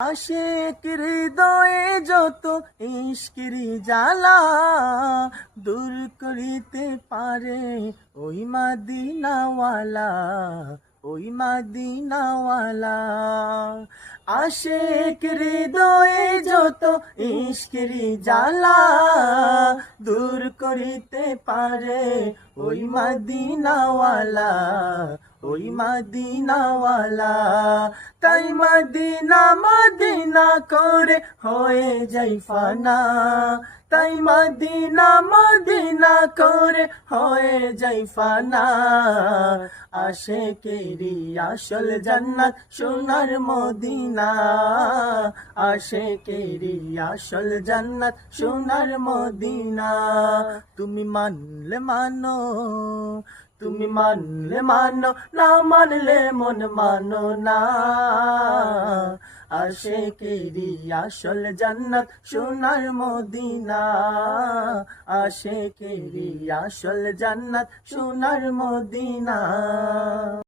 আশিক হৃদয়ে যত ইশকেরি জ্বালা দূর করিতে পারে ওই মদিনাওয়ালা, ওই মদিনাওয়ালা। আশিক হৃদয়ে যত ইশকেরি জ্বালা দূর করিতে পারে ওই মদিনাওয়ালা, ওই মদিনাওয়ালা। তাই মদিনা মদিনা করে হয়ে যাই ফানা, তাই মদিনা মদিনা করে হয়ে যাই ফানা। আশিকেরি আসল জান্নাত সোনার মদিনা, আশিকেরি আসল জান্নাত সোনার মদিনা। তুমি মানলে মানো, তুমি মানলে মানো, না মানলে মন মানো না। আশিকেরি আসল জান্নাত সোনার মদিনা, আশিকেরি আসল জান্নাত সোনার মদিনা।